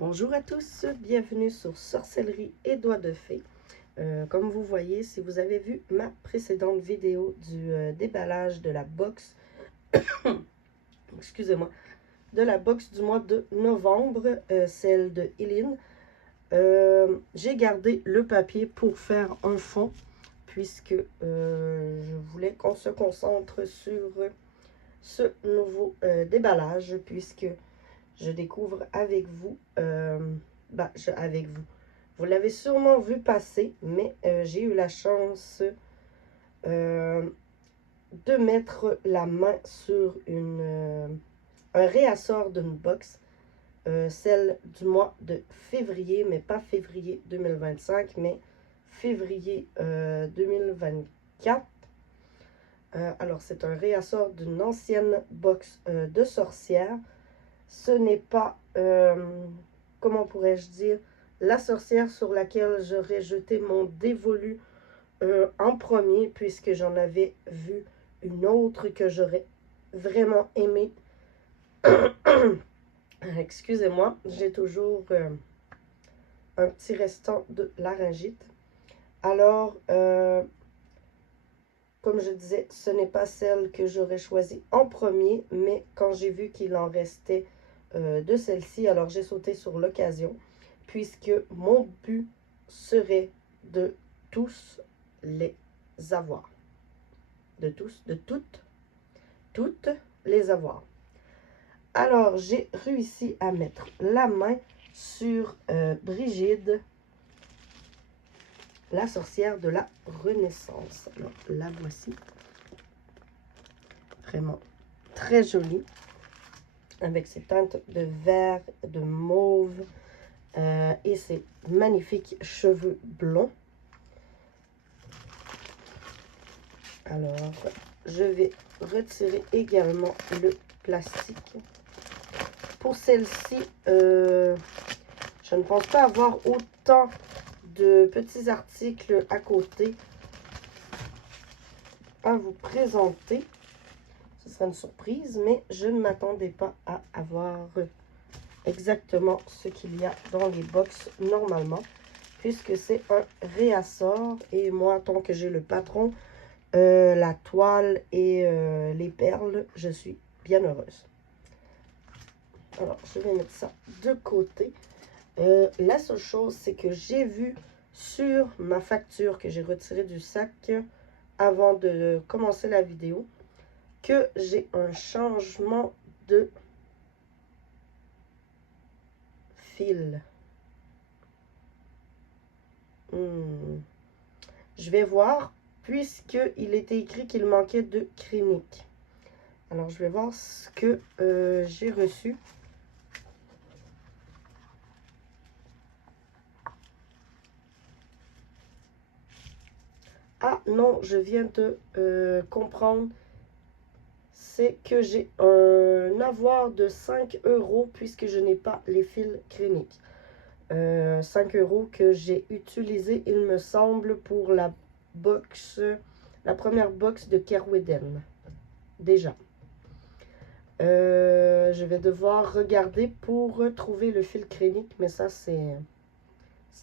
Bonjour à tous, bienvenue sur Sorcellerie et Doigts de Fée. Comme vous voyez, si vous avez vu ma précédente vidéo du déballage de la box, excusez-moi, de la box du mois de novembre, celle de Eileen, j'ai gardé le papier pour faire un fond, puisque je voulais qu'on se concentre sur ce nouveau déballage, puisque je découvre avec vous, avec vous. Vous l'avez sûrement vu passer, mais j'ai eu la chance de mettre la main sur un réassort d'une box, celle du mois de février, mais pas février 2025, mais février 2024. Alors, c'est un réassort d'une ancienne box de sorcière. Ce n'est pas, comment pourrais-je dire, la sorcière sur laquelle j'aurais jeté mon dévolu en premier, puisque j'en avais vu une autre que j'aurais vraiment aimé. Excusez-moi, j'ai toujours un petit restant de laryngite. Alors, comme je disais, ce n'est pas celle que j'aurais choisie en premier, mais quand j'ai vu qu'il en restait de celle-ci, alors j'ai sauté sur l'occasion, puisque mon but serait de tous les avoir. De toutes les avoir. Alors, j'ai réussi à mettre la main sur Brigide, la sorcière de la Renaissance. Alors, la voici. Vraiment très jolie, avec ses teintes de vert, de mauve et ses magnifiques cheveux blonds. Alors, je vais retirer également le plastique. Pour celle-ci, je ne pense pas avoir autant de petits articles à côté à vous présenter. Ce sera une surprise, mais je ne m'attendais pas à avoir exactement ce qu'il y a dans les box normalement, puisque c'est un réassort. Et moi, tant que j'ai le patron, la toile et les perles, je suis bien heureuse. Alors, je vais mettre ça de côté. La seule chose, c'est que j'ai vu sur ma facture que j'ai retirée du sac avant de commencer la vidéo que j'ai un changement de fil. Je vais voir, puisqu'il était écrit qu'il manquait de crénique. Alors, je vais voir ce que j'ai reçu. Ah non, je viens de comprendre. C'est que j'ai un avoir de 5 € puisque je n'ai pas les fils créniques. 5 € que j'ai utilisé, il me semble, pour la première box de Kerweden. Déjà. Je vais devoir regarder pour trouver le fil crénique, mais ça, ce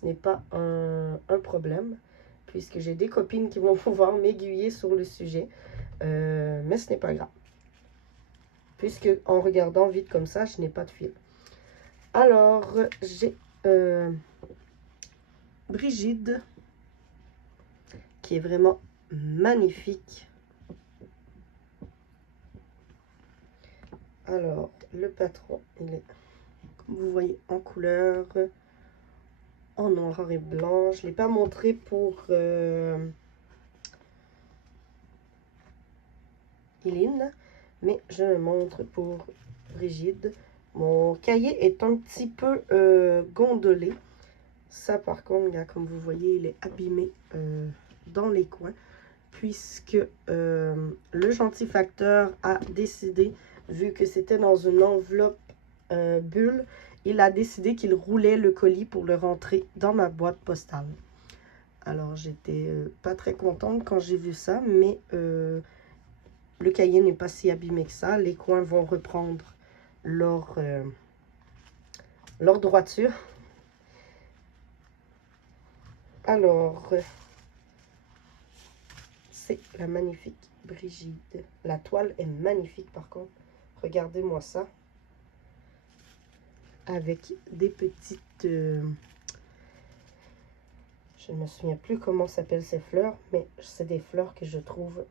n'est pas un problème, puisque j'ai des copines qui vont pouvoir m'aiguiller sur le sujet, mais ce n'est pas grave, puisque en regardant vite comme ça, je n'ai pas de fil. Alors, j'ai Brigide, qui est vraiment magnifique. Alors, le patron, il est, comme vous voyez, en couleur, en noir et blanc. Je ne l'ai pas montré pour Eileen, mais je le montre pour Brigide. Mon cahier est un petit peu gondolé. Ça, par contre, là, comme vous voyez, il est abîmé dans les coins, puisque le gentil facteur a décidé, vu que c'était dans une enveloppe bulle, il a décidé qu'il roulait le colis pour le rentrer dans ma boîte postale. Alors, j'étais pas très contente quand j'ai vu ça, mais le cahier n'est pas si abîmé que ça. Les coins vont reprendre leur leur droiture. Alors, c'est la magnifique Brigitte. La toile est magnifique par contre. Regardez-moi ça. Avec des petites... je ne me souviens plus comment s'appellent ces fleurs, mais c'est des fleurs que je trouve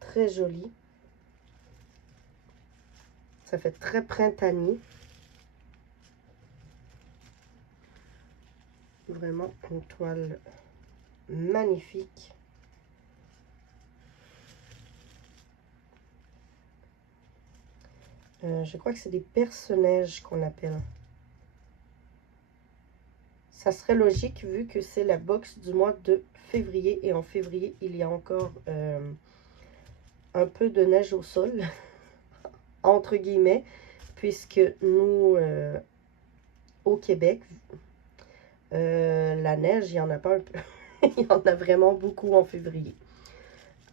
très jolies. Ça fait très printanier. Vraiment une toile magnifique. Je crois que c'est des personnages qu'on appelle. Ça serait logique vu que c'est la box du mois de février. Et en février, il y a encore un peu de neige au sol, entre guillemets, puisque nous, au Québec, la neige, il n'y en a pas un peu. Il y en a vraiment beaucoup en février.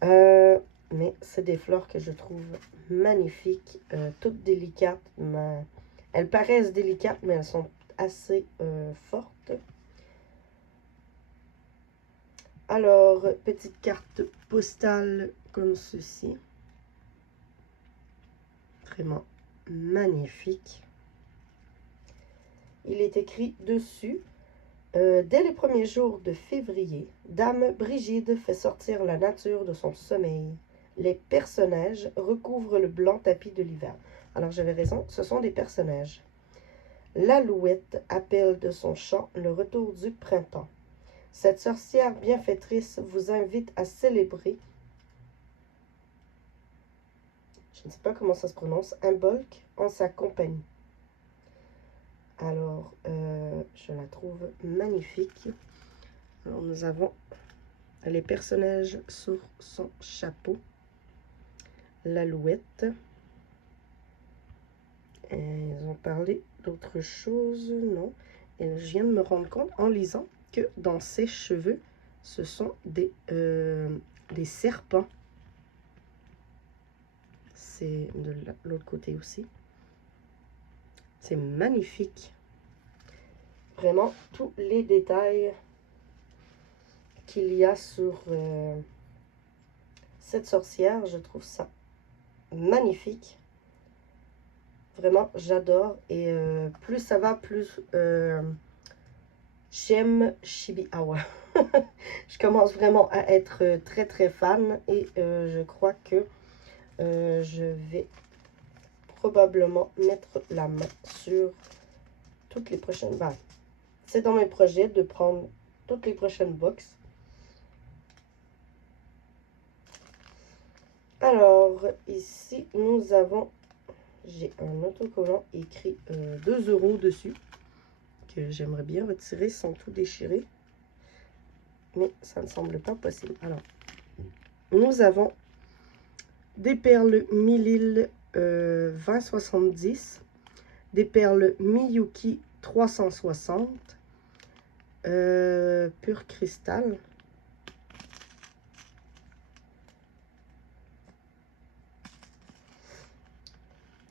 Mais c'est des fleurs que je trouve magnifiques, toutes délicates. Elles paraissent délicates, mais elles sont assez fortes. Alors, petite carte postale comme ceci. Vraiment magnifique. Il est écrit dessus. Dès les premiers jours de février, Dame Brigide fait sortir la nature de son sommeil. Les personnages recouvrent le blanc tapis de l'hiver. Alors j'avais raison, ce sont des personnages. L'Alouette appelle de son chant le retour du printemps. Cette sorcière bienfaitrice vous invite à célébrer, je ne sais pas comment ça se prononce, Imbolc en sa compagnie. Alors, je la trouve magnifique. Alors, nous avons les personnages sur son chapeau. L'Alouette. Ils ont parlé d'autre chose, non. Et je viens de me rendre compte en lisant que dans ses cheveux, ce sont des serpents. C'est de l'autre côté aussi. C'est magnifique. Vraiment, tous les détails qu'il y a sur cette sorcière, je trouve ça magnifique. Vraiment, j'adore. Et plus ça va, plus j'aime Chibi Awa. Je commence vraiment à être très très fan. Et je crois que je vais probablement mettre la main sur toutes les prochaines vagues. C'est dans mes projets de prendre toutes les prochaines box. Alors, ici, nous avons... J'ai un autocollant écrit 2 € dessus. Que j'aimerais bien retirer sans tout déchirer. Mais ça ne semble pas possible. Alors, nous avons des perles Milil 2070. Des perles Miyuki 360. Pur cristal.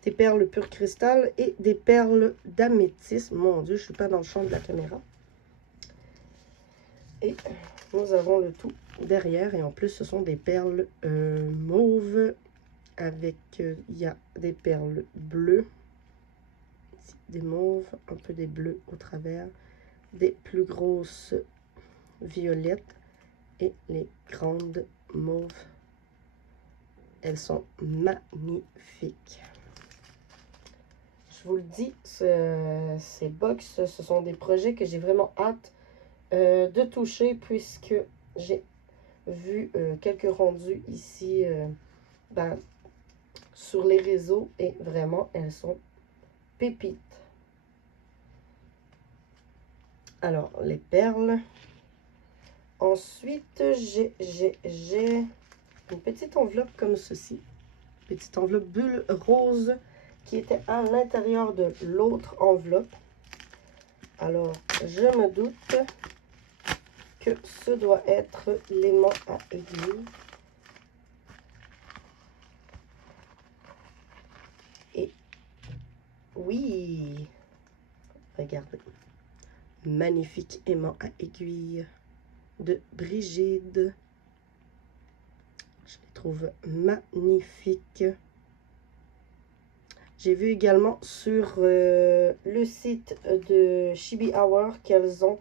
Des perles pur cristal et des perles d'améthyste. Mon Dieu, je ne suis pas dans le champ de la caméra. Et nous avons le tout derrière. Et en plus, ce sont des perles mauves avec, il y a des perles bleues. Ici, des mauves, un peu des bleus au travers. Des plus grosses violettes et les grandes mauves. Elles sont magnifiques. Je vous le dis, ces box, ce sont des projets que j'ai vraiment hâte de toucher puisque j'ai vu quelques rendus ici sur les réseaux et vraiment elles sont pépites. Alors les perles. Ensuite j'ai une petite enveloppe comme ceci. Petite enveloppe bulle rose qui était à l'intérieur de l'autre enveloppe. Alors, je me doute que ce doit être l'aimant à aiguille. Et oui, Regardez. Magnifique aimant à aiguille de Brigide. Je les trouve magnifiques. J'ai vu également sur le site de Chibi Hour qu'elles ont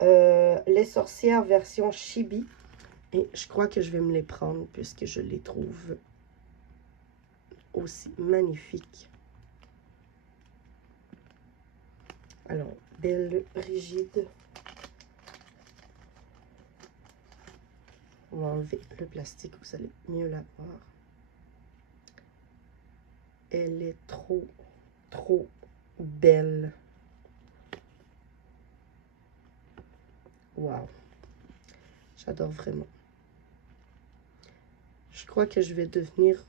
les sorcières version Chibi. Et je crois que je vais me les prendre puisque je les trouve aussi magnifiques. Alors, belle Brigide. On va enlever le plastique, vous allez mieux la voir. Elle est trop, trop belle. Wow. J'adore vraiment. Je crois que je vais devenir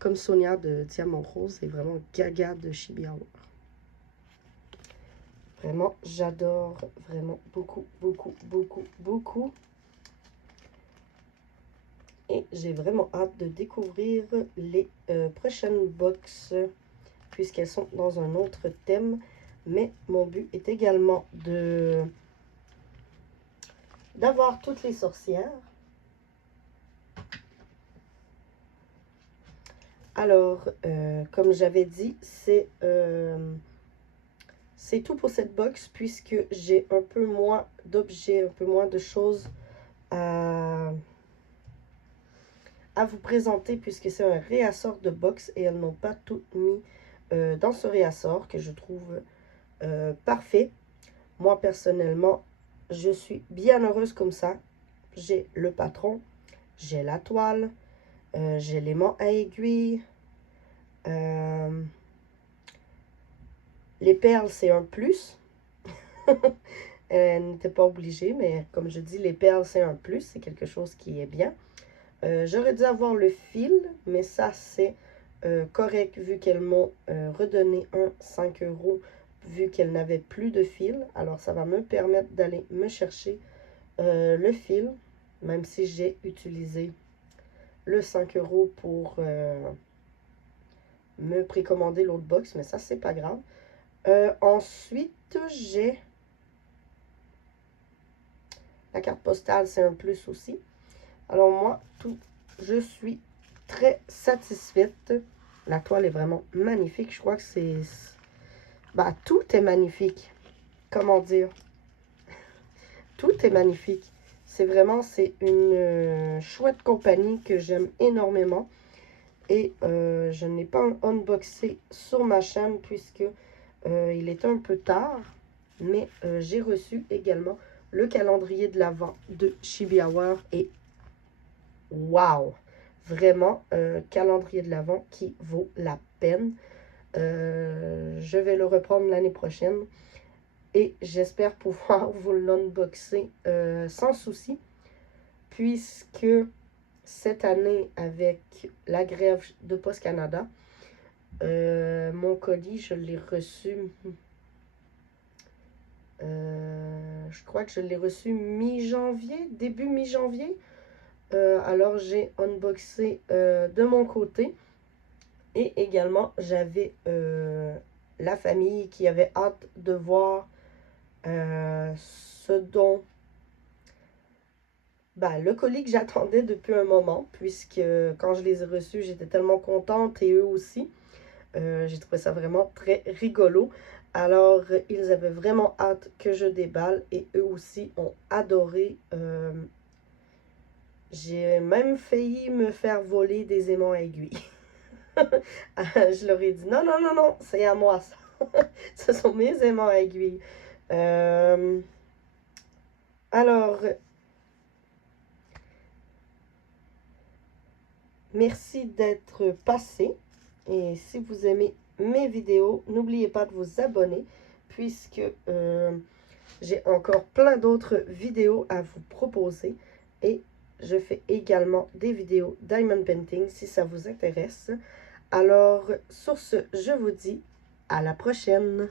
comme Sonia de Diamant Rose et vraiment gaga de Chibi Hour. Vraiment, j'adore vraiment beaucoup, beaucoup, beaucoup, beaucoup. Et j'ai vraiment hâte de découvrir les prochaines box puisqu'elles sont dans un autre thème. Mais mon but est également d'avoir toutes les sorcières. Alors, comme j'avais dit, c'est tout pour cette box puisque j'ai un peu moins d'objets, un peu moins de choses à vous présenter puisque c'est un réassort de box et elles n'ont pas tout mis dans ce réassort que je trouve parfait. Moi, personnellement, je suis bien heureuse comme ça. J'ai le patron, j'ai la toile, j'ai l'aimant à aiguille. Les perles, c'est un plus. Elle n'était pas obligée, mais comme je dis, les perles, c'est un plus. C'est quelque chose qui est bien. J'aurais dû avoir le fil, mais ça, c'est correct vu qu'elles m'ont redonné un 5 € vu qu'elles n'avaient plus de fil. Alors, ça va me permettre d'aller me chercher le fil, même si j'ai utilisé le 5 € pour me précommander l'autre box, mais ça, c'est pas grave. Ensuite, j'ai la carte postale, c'est un plus aussi. Alors moi, je suis très satisfaite. La toile est vraiment magnifique. Je crois que c'est... Bah, tout est magnifique. Comment dire? Tout est magnifique. C'est vraiment, c'est une chouette compagnie que j'aime énormément. Et je n'ai pas unboxé sur ma chaîne puisque il est un peu tard. Mais j'ai reçu également le calendrier de l'Avent de Chibi Hour et wow! Vraiment, calendrier de l'Avent qui vaut la peine. Je vais le reprendre l'année prochaine et j'espère pouvoir vous l'unboxer sans souci, puisque cette année, avec la grève de Post Canada, mon colis, je l'ai reçu, je crois que je l'ai reçu mi-janvier, début mi-janvier. Alors, j'ai unboxé de mon côté. Et également, j'avais la famille qui avait hâte de voir ce dont... le colis que j'attendais depuis un moment, puisque quand je les ai reçus, j'étais tellement contente et eux aussi. J'ai trouvé ça vraiment très rigolo. Alors, ils avaient vraiment hâte que je déballe et eux aussi ont adoré. J'ai même failli me faire voler des aimants à aiguille. Je leur ai dit non, non, non, non, c'est à moi ça. Ce sont mes aimants à aiguille. Alors, merci d'être passé. Et si vous aimez mes vidéos, n'oubliez pas de vous abonner puisque j'ai encore plein d'autres vidéos à vous proposer. Et je fais également des vidéos Diamond Painting si ça vous intéresse. Alors, sur ce, je vous dis à la prochaine.